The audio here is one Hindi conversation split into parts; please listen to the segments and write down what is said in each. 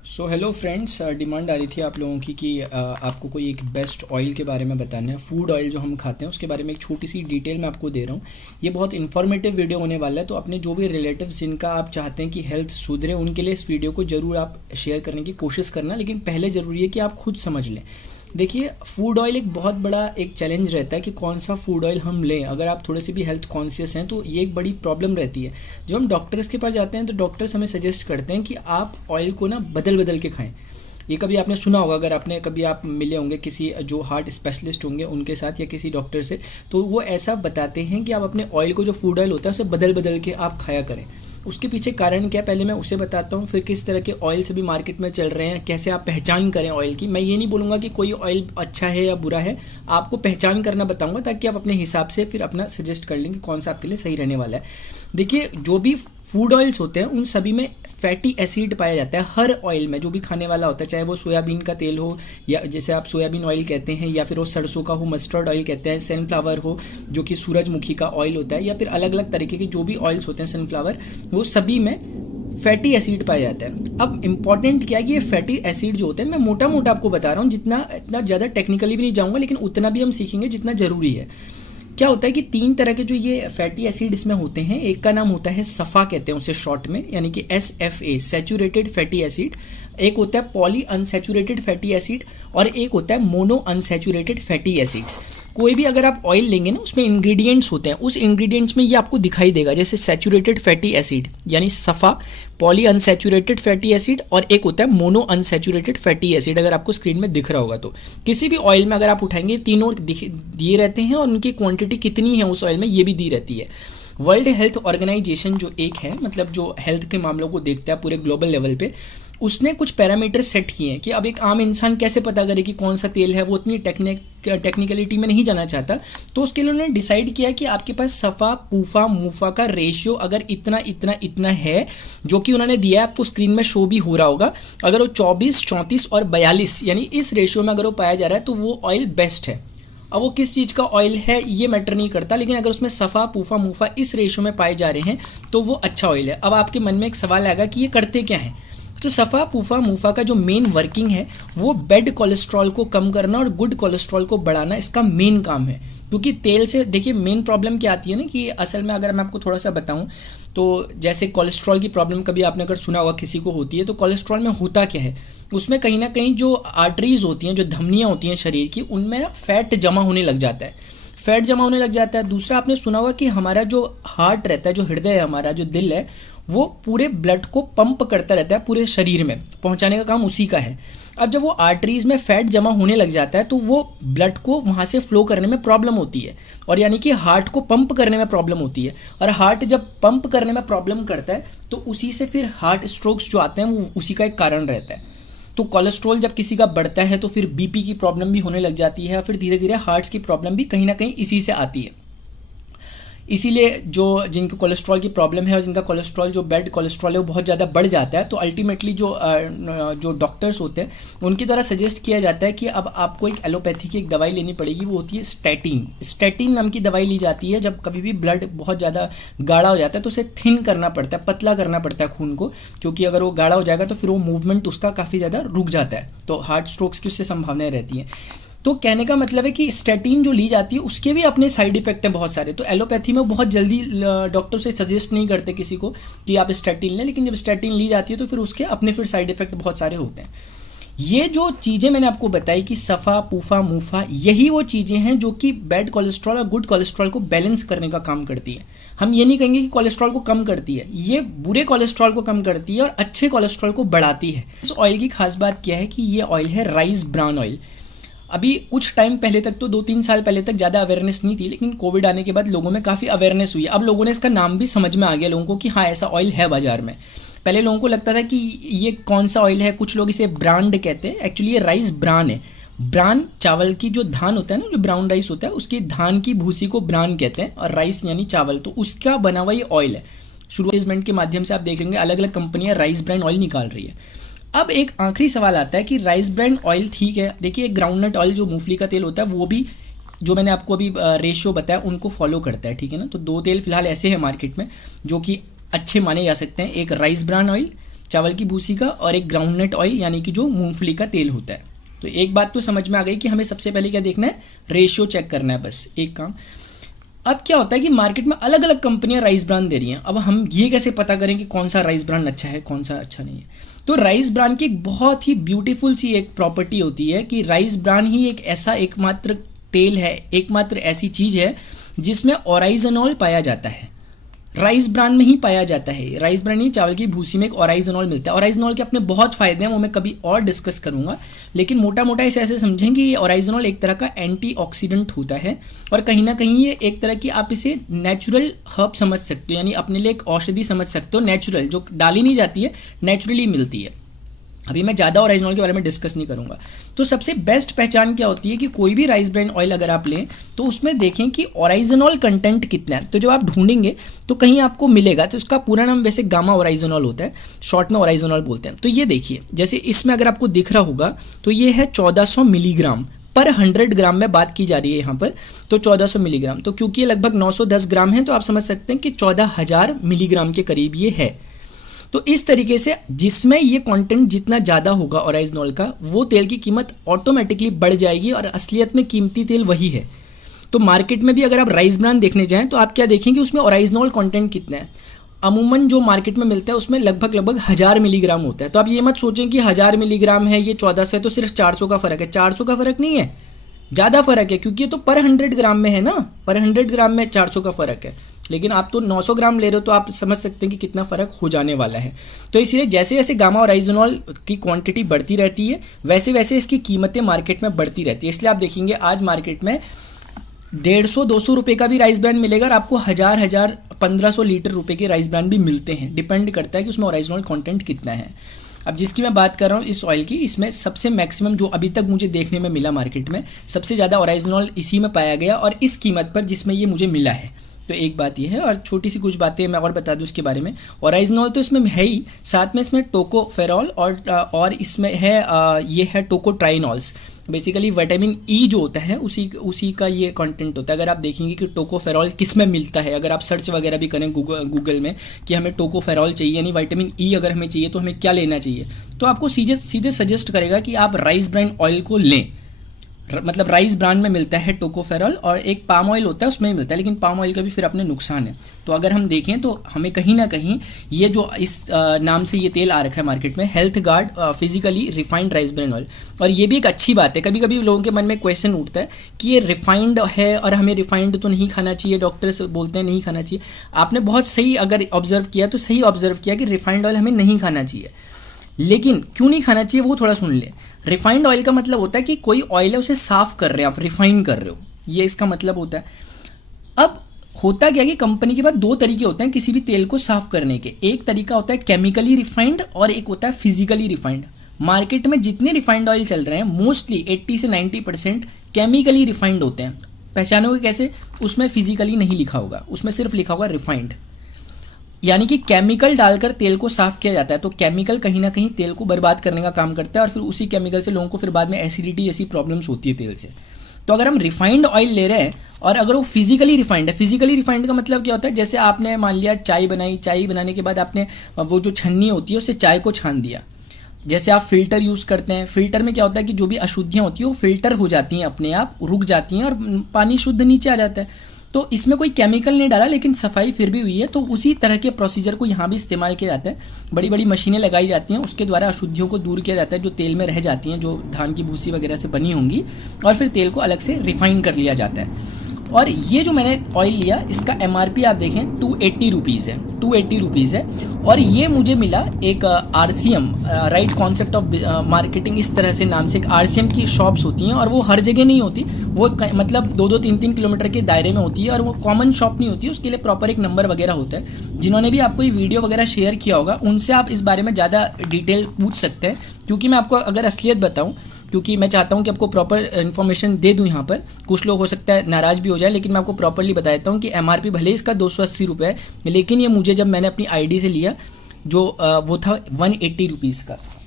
सो हेलो फ्रेंड्स, डिमांड आ रही थी आप लोगों की कि आपको कोई एक बेस्ट ऑयल के बारे में बताना है। फूड ऑयल जो हम खाते हैं उसके बारे में एक छोटी सी डिटेल मैं आपको दे रहा हूँ। ये बहुत इन्फॉर्मेटिव वीडियो होने वाला है, तो अपने जो भी रिलेटिव्स जिनका आप चाहते हैं कि हेल्थ सुधरे उनके लिए इस वीडियो को ज़रूर आप शेयर करने की कोशिश करना। लेकिन पहले ज़रूरी है कि आप खुद समझ लें। देखिए, फूड ऑयल एक बहुत बड़ा एक चैलेंज रहता है कि कौन सा फूड ऑयल हम लें। अगर आप थोड़े से भी हेल्थ कॉन्शियस हैं तो ये एक बड़ी प्रॉब्लम रहती है। जब हम डॉक्टर्स के पास जाते हैं तो डॉक्टर्स हमें सजेस्ट करते हैं कि आप ऑयल को ना बदल बदल के खाएं। ये कभी आपने सुना होगा, अगर आपने कभी आप मिले होंगे किसी जो हार्ट स्पेशलिस्ट होंगे उनके साथ या किसी डॉक्टर से, तो वो ऐसा बताते हैं कि आप अपने ऑयल को, जो फूड ऑयल होता है, उसे बदल बदल के आप खाया करें। उसके पीछे कारण क्या है पहले मैं उसे बताता हूँ, फिर किस तरह के ऑयल से भी मार्केट में चल रहे हैं, कैसे आप पहचान करें ऑयल की। मैं ये नहीं बोलूँगा कि कोई ऑयल अच्छा है या बुरा है, आपको पहचान करना बताऊँगा ताकि आप अपने हिसाब से फिर अपना सजेस्ट कर लें कि कौन सा आपके लिए सही रहने वाला है। देखिए, जो भी फूड ऑयल्स होते हैं उन सभी में फैटी एसिड पाया जाता है। हर ऑयल में जो भी खाने वाला होता है, चाहे वो सोयाबीन का तेल हो या जैसे आप सोयाबीन ऑयल कहते हैं, या फिर वो सरसों का हो, मस्टर्ड ऑयल कहते हैं, सनफ्लावर हो जो कि सूरजमुखी का ऑयल होता है, या फिर अलग अलग तरीके के जो भी ऑयल्स होते हैं सनफ्लावर, वो सभी में फैटी एसिड पाया जाता है। अब इंपॉर्टेंट क्या है कि ये फैटी एसिड जो होते हैं, मैं मोटा मोटा आपको बता रहा हूँ, जितना इतना ज़्यादा टेक्निकली भी नहीं जाऊँगा, लेकिन उतना भी हम सीखेंगे जितना ज़रूरी है। क्या होता है कि तीन तरह के जो ये फैटी एसिड इसमें होते हैं। एक का नाम होता है सफ़ा, कहते हैं उसे शॉर्ट में, यानी कि SFA, सैचुरेटेड फैटी एसिड। एक होता है पॉली अनसैचुरेटेड फैटी एसिड और एक होता है मोनो अनसैचुरेटेड फैटी एसिड्स। कोई भी अगर आप ऑयल लेंगे ना, उसमें इंग्रेडिएंट्स होते हैं, उस इंग्रेडिएंट्स में ये आपको दिखाई देगा, जैसे सैचुरेटेड फैटी एसिड यानी सफ़ा, पॉली अनसैचुरेटेड फैटी एसिड, और एक होता है मोनो अनसैचुरेटेड फैटी एसिड। अगर आपको स्क्रीन में दिख रहा होगा तो किसी भी ऑयल में अगर आप उठाएंगे, तीनों दिए रहते हैं और उनकी क्वांटिटी कितनी है उस ऑयल में ये भी दी रहती है। वर्ल्ड हेल्थ ऑर्गेनाइजेशन जो एक है, मतलब जो हेल्थ के मामलों को देखता है पूरे ग्लोबल लेवल पे, उसने कुछ पैरामीटर सेट किए हैं कि अब एक आम इंसान कैसे पता करे कि कौन सा तेल है। वो उतनी टेक्निकलिटी में नहीं जाना चाहता, तो उसके लिए उन्होंने डिसाइड किया कि आपके पास सफ़ा, पूफा, मूफा का रेशियो अगर इतना इतना इतना है, जो कि उन्होंने दिया है, आपको स्क्रीन में शो भी हो रहा होगा। अगर वो 24, 34 और 42 यानी इस रेशियो में अगर वो पाया जा रहा है तो वो ऑयल बेस्ट है। अब वो किस चीज़ का ऑयल है ये मैटर नहीं करता, लेकिन अगर उसमें सफ़ा, पूफा, मूफा इस रेशियो में पाए जा रहे हैं तो वो अच्छा ऑयल है। अब आपके मन में एक सवाल आएगा कि ये करते क्या है। तो सफ़ा, पूफा, मूफा का जो मेन वर्किंग है वो बैड कोलेस्ट्रॉल को कम करना और गुड कोलेस्ट्रॉल को बढ़ाना, इसका मेन काम है। क्योंकि तेल से देखिए मेन प्रॉब्लम क्या आती है ना, कि असल में अगर मैं आपको थोड़ा सा बताऊं तो जैसे कोलेस्ट्रॉल की प्रॉब्लम कभी आपने अगर सुना होगा किसी को होती है, तो कोलेस्ट्रॉल में होता क्या है, उसमें कहीं ना कहीं जो आर्टरीज होती हैं, जो धमनियाँ होती हैं शरीर की, उनमें ना फैट जमा होने लग जाता है। फैट जमा होने लग जाता है। दूसरा आपने सुना होगा कि हमारा जो हार्ट रहता है, जो हृदय है, हमारा जो दिल है, वो पूरे ब्लड को पंप करता रहता है, पूरे शरीर में पहुंचाने का काम उसी का है। अब जब वो आर्टरीज में फैट जमा होने लग जाता है तो वो ब्लड को वहाँ से फ्लो करने में प्रॉब्लम होती है, और यानी कि हार्ट को पंप करने में प्रॉब्लम होती है। और हार्ट जब पंप करने में प्रॉब्लम करता है तो उसी से फिर हार्ट स्ट्रोक्स जो आते हैं वो उसी का एक कारण रहता है। तो कोलेस्ट्रॉल जब किसी का बढ़ता है तो फिर बीपी की प्रॉब्लम भी होने लग जाती है, फिर धीरे धीरे हार्ट्स की प्रॉब्लम भी कहीं ना कहीं इसी से आती है। इसीलिए जो जिनको कोलेस्ट्रॉल की प्रॉब्लम है और जिनका कोलेस्ट्रॉल, जो बैड कोलेस्ट्रॉल है, वो बहुत ज़्यादा बढ़ जाता है, तो अल्टीमेटली जो डॉक्टर्स होते हैं उनकी द्वारा सजेस्ट किया जाता है कि अब आपको एक एलोपैथी की एक दवाई लेनी पड़ेगी। वो होती है स्टैटिन। स्टैटिन नाम की दवाई ली जाती है जब कभी भी ब्लड बहुत ज़्यादा गाढ़ा हो जाता है, तो उसे थिन करना पड़ता है, पतला करना पड़ता है खून को, क्योंकि अगर वो गाढ़ा हो जाएगा तो फिर वो मूवमेंट उसका काफ़ी ज़्यादा रुक जाता है, तो हार्ट स्ट्रोक्स की उससे संभावनाएं रहती हैं। तो कहने का मतलब है कि स्टैटिन जो ली जाती है उसके भी अपने साइड इफेक्ट हैं बहुत सारे। तो एलोपैथी में बहुत जल्दी डॉक्टर से सजेस्ट नहीं करते किसी को कि आप स्टैटिन लें, लेकिन जब स्टैटिन ली जाती है तो फिर उसके अपने फिर साइड इफेक्ट बहुत सारे होते हैं। ये जो चीज़ें मैंने आपको बताई कि सफ़ा, पूफा, मूफा, यही वो चीज़ें हैं जो कि बैड कोलेस्ट्रॉल और गुड कोलेस्ट्रॉल को बैलेंस करने का काम करती है। हम ये नहीं कहेंगे कि कोलेस्ट्रॉल को कम करती है, ये बुरे कोलेस्ट्रॉल को कम करती है और अच्छे कोलेस्ट्रॉल को बढ़ाती है। इस ऑयल की खास बात क्या है कि ये ऑयल है राइस ब्रान ऑयल। अभी कुछ टाइम पहले तक तो 2-3 साल पहले तक ज़्यादा अवेयरनेस नहीं थी, लेकिन कोविड आने के बाद लोगों में काफ़ी अवेयरनेस हुई। अब लोगों ने इसका नाम भी समझ में आ गया लोगों को कि हाँ ऐसा ऑयल है बाज़ार में। पहले लोगों को लगता था कि ये कौन सा ऑयल है, कुछ लोग इसे ब्रांड कहते हैं, एक्चुअली ये राइस ब्रान है। ब्रान चावल की जो धान होता है ना, जो ब्राउन राइस होता है, उसकी धान की भूसी को ब्रान कहते हैं, और राइस यानी चावल, तो उसका बना हुआ ये ऑयल है। शुरुआत के माध्यम से आप देखेंगे अलग अलग कंपनियां राइस ब्रान ऑयल निकाल रही है। अब एक आखिरी सवाल आता है कि राइस ब्रान ऑयल ठीक है, देखिए ग्राउंडनट ऑयल जो मूंगफली का तेल होता है वो भी, जो मैंने आपको अभी रेशियो बताया, उनको फॉलो करता है, ठीक है ना। तो 2 तेल फिलहाल ऐसे हैं मार्केट में जो कि अच्छे माने जा सकते हैं, एक राइस ब्रान ऑयल चावल की भूसी का, और एक ग्राउंडनट ऑयल यानी कि जो मूंगफली का तेल होता है। तो एक बात तो समझ में आ गई कि हमें सबसे पहले क्या देखना है, रेशियो चेक करना है, बस एक काम। अब क्या होता है कि मार्केट में अलग अलग कंपनियां राइस ब्रान दे रही हैं। अब हम ये कैसे पता करें कि कौन सा राइस ब्रान अच्छा है, कौन सा अच्छा नहीं है? तो राइस ब्रान की एक बहुत ही ब्यूटीफुल सी एक प्रॉपर्टी होती है कि राइस ब्रान ही एक ऐसा एकमात्र तेल है, एकमात्र ऐसी चीज़ है जिसमें ओराइजनॉल पाया जाता है। राइस ब्रान में ही पाया जाता है। राइस ब्रान ही, चावल की भूसी में एक ओराइजनॉल मिलता है। ओराइजनॉल के अपने बहुत फ़ायदे हैं, वो मैं कभी और डिस्कस करूंगा, लेकिन मोटा मोटा इसे ऐसे समझें कि ये ओराइजनॉल एक तरह का एंटीऑक्सीडेंट होता है, और कहीं ना कहीं ये एक तरह की, आप इसे नेचुरल हर्ब समझ सकते हो, यानी अपने लिए एक औषधि समझ सकते हो, नेचुरल, जो डाली नहीं जाती है, नेचुरली मिलती है। अभी मैं ज़्यादा ओराइजनॉल के बारे में डिस्कस नहीं करूंगा। तो सबसे बेस्ट पहचान क्या होती है कि कोई भी राइस ब्रान ऑयल अगर आप लें तो उसमें देखें कि ओराइजनॉल कंटेंट कितना है। तो जब आप ढूंढेंगे तो कहीं आपको मिलेगा, तो उसका पूरा नाम वैसे गामा ओराइजनॉल होता है, शॉर्ट में ओराइजनॉल बोलते हैं। तो ये देखिए, जैसे इसमें अगर आपको दिख रहा होगा तो ये है 1400 मिलीग्राम पर 100 ग्राम में बात की जा रही है यहाँ पर, तो 1400 मिलीग्राम। तो क्योंकि ये लगभग 910 ग्राम है तो आप समझ सकते हैं कि 14,000 मिलीग्राम के करीब ये है। तो इस तरीके से जिसमें ये कंटेंट जितना ज़्यादा होगा ओराइजनॉल का, वो तेल की कीमत ऑटोमेटिकली बढ़ जाएगी, और असलियत में कीमती तेल वही है। तो मार्केट में भी अगर आप राइस ब्रान देखने जाएं तो आप क्या देखेंगे, उसमें ओराइजनॉल कंटेंट कितना है। अमूमन जो मार्केट में मिलता है उसमें लगभग 1000 मिलीग्राम होता है। तो आप ये मत सोचें कि 1000 मिलीग्राम है, ये 1400 है, तो सिर्फ 400 का फ़र्क है। 400 का फ़र्क नहीं है, ज़्यादा फ़र्क है, क्योंकि ये तो पर 100 ग्राम में है ना, पर 100 ग्राम में 400 का फ़र्क है। लेकिन आप तो 900 ग्राम ले रहे हो, तो आप समझ सकते हैं कि कितना फ़र्क हो जाने वाला है। तो इसलिए जैसे जैसे गामा ओराइजनॉल की क्वांटिटी बढ़ती रहती है, वैसे वैसे इसकी कीमतें मार्केट में बढ़ती रहती है। इसलिए आप देखेंगे आज मार्केट में 150-200 रुपये का भी राइस ब्रान मिलेगा, और आपको 1000 1500 लीटर रुपये के राइस ब्रान भी मिलते हैं। डिपेंड करता है कि उसमें ओराइजनॉल कंटेंट कितना है। अब जिसकी मैं बात कर रहा हूँ इस ऑयल की, इसमें सबसे मैक्सिमम जो अभी तक मुझे देखने में मिला मार्केट में, सबसे ज़्यादा ओराइजनॉल इसी में पाया गया, और इस कीमत पर जिसमें ये मुझे मिला है। तो एक बात ये है, और छोटी सी कुछ बातें मैं और बता दूं उसके बारे में। ओराइजनॉल तो इसमें है ही, साथ में इसमें टोकोफेरॉल और इसमें है ये है टोकोट्राइनॉल्स। बेसिकली विटामिन ई जो होता है उसी का ये कंटेंट होता है। अगर आप देखेंगे कि टोकोफेरॉल किस में मिलता है, अगर आप सर्च वगैरह भी करें गूगल में कि हमें टोकोफेरॉल चाहिए, यानी विटामिन ई अगर हमें चाहिए तो हमें क्या लेना चाहिए, तो आपको सीधे सजेस्ट करेगा कि आप राइस ब्रान ऑयल को लें। मतलब राइस ब्रान में मिलता है टोकोफेरॉल, और एक पाम ऑयल होता है उसमें ही मिलता है, लेकिन पाम ऑयल का भी फिर अपने नुकसान है। तो अगर हम देखें तो हमें कहीं ना कहीं ये जो इस नाम से ये तेल आ रखा है मार्केट में, health guard physically refined rice bran oil, और ये भी एक अच्छी बात है। कभी कभी लोगों के मन में क्वेश्चन उठता है कि ये रिफाइंड है और हमें रिफाइंड तो नहीं खाना चाहिए, डॉक्टर्स बोलते हैं नहीं खाना चाहिए। आपने बहुत सही अगर ऑब्जर्व किया तो सही ऑब्जर्व किया कि रिफाइंड ऑयल हमें नहीं खाना चाहिए, लेकिन क्यों नहीं खाना चाहिए वो थोड़ा सुन ले। रिफाइंड ऑयल का मतलब होता है कि कोई ऑयल है उसे साफ़ कर रहे हैं आप, रिफाइन कर रहे हो, ये इसका मतलब होता है। अब होता क्या है कि कंपनी के पास दो तरीके होते हैं किसी भी तेल को साफ़ करने के। एक तरीका होता है केमिकली रिफाइंड, और एक होता है फिजिकली रिफाइंड। मार्केट में जितने रिफाइंड ऑयल चल रहे हैं मोस्टली 80 से 90% केमिकली रिफाइंड होते हैं। पहचानोगे कैसे? उसमें फिजिकली नहीं लिखा होगा, उसमें सिर्फ लिखा होगा रिफाइंड, यानी कि केमिकल डालकर तेल को साफ़ किया जाता है। तो केमिकल कहीं ना कहीं तेल को बर्बाद करने का काम करता है, और फिर उसी केमिकल से लोगों को फिर बाद में एसिडिटी जैसी प्रॉब्लम्स होती है तेल से। तो अगर हम रिफाइंड ऑयल ले रहे हैं और अगर वो फिजिकली रिफाइंड है, फिजिकली रिफाइंड का मतलब क्या होता है, जैसे आपने मान लिया चाय बनाई, चाय बनाने के बाद आपने वो जो छन्नी होती है उससे चाय को छान दिया। जैसे आप फ़िल्टर यूज़ करते हैं, फ़िल्टर में क्या होता है कि जो भी अशुद्धियाँ होती हैं वो फ़िल्टर हो जाती हैं, अपने आप रुक जाती हैं और पानी शुद्ध नीचे आ जाता है। तो इसमें कोई केमिकल नहीं डाला, लेकिन सफाई फिर भी हुई है। तो उसी तरह के प्रोसीजर को यहाँ भी इस्तेमाल किया जाता है। बड़ी बड़ी मशीनें लगाई जाती हैं, उसके द्वारा अशुद्धियों को दूर किया जाता है जो तेल में रह जाती हैं, जो धान की भूसी वगैरह से बनी होंगी, और फिर तेल को अलग से रिफ़ाइन कर लिया जाता है। और ये जो मैंने ऑयल लिया इसका MRP आप देखें 280 रुपीज़ है, 280 रुपीज़ है। और ये मुझे मिला एक RCM, right concept of marketing, इस तरह से नाम से एक RCM की शॉप्स होती हैं, और वो हर जगह नहीं होती, वो मतलब 2-2, 3-3 किलोमीटर के दायरे में होती है, और वो कॉमन शॉप नहीं होती, उसके लिए प्रॉपर एक नंबर वगैरह होता है। जिन्होंने भी आपको ये वीडियो वगैरह शेयर किया होगा उनसे आप इस बारे में ज़्यादा डिटेल पूछ सकते हैं, क्योंकि मैं आपको अगर असलियत बताऊँ, क्योंकि मैं चाहता हूं कि आपको प्रॉपर इन्फॉर्मेशन दे दूं। यहाँ पर कुछ लोग हो सकता है नाराज़ भी हो जाए, लेकिन मैं आपको प्रॉपरली बता देता हूं कि MRP भले इसका 280 रुपये है, लेकिन ये मुझे जब मैंने अपनी ID से लिया जो वो था 180 रुपीज़ का।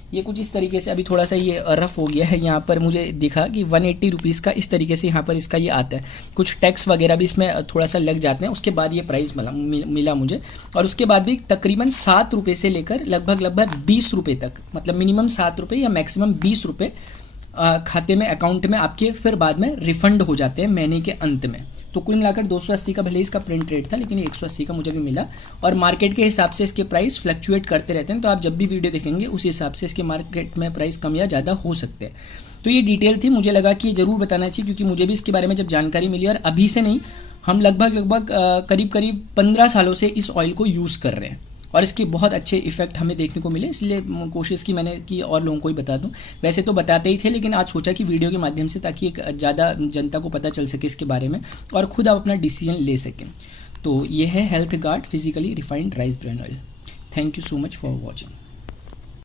ये कुछ इस तरीके से, अभी थोड़ा सा ये रफ़ हो गया है, यहाँ पर मुझे दिखा कि 180 रुपीज़ का इस तरीके से यहाँ पर इसका ये आता है। कुछ टैक्स वगैरह भी इसमें थोड़ा सा लग जाते हैं, उसके बाद ये प्राइस मिला मुझे। और उसके बाद भी तकरीबन 7 रुपये से लेकर लगभग 20 रुपये तक, मतलब मिनिमम 7 रुपये या मैक्सिमम 20 रुपये खाते में, अकाउंट में आपके फिर बाद में रिफ़ंड हो जाते हैं महीने के अंत में। तो कुल मिलाकर 280 का भले ही इसका प्रिंट रेट था, लेकिन 180 का मुझे भी मिला। और मार्केट के हिसाब से इसके प्राइस फ्लक्चुएट करते रहते हैं, तो आप जब भी वीडियो देखेंगे उस हिसाब से इसके मार्केट में प्राइस कम या ज़्यादा हो सकते हैं। तो ये डिटेल थी, मुझे लगा कि ज़रूर बताना चाहिए, क्योंकि मुझे भी इसके बारे में जब जानकारी मिली, और अभी से नहीं, हम लगभग करीब 15 सालों से इस ऑयल को यूज़ कर रहे हैं और इसके बहुत अच्छे इफेक्ट हमें देखने को मिले, इसलिए कोशिश की मैंने कि और लोगों को ही बता दूं। वैसे तो बताते ही थे, लेकिन आज सोचा कि वीडियो के माध्यम से, ताकि एक ज़्यादा जनता को पता चल सके इसके बारे में और ख़ुद आप अपना डिसीजन ले सकें। तो ये है health guard physically refined rice bran oil. Thank you so much for watching.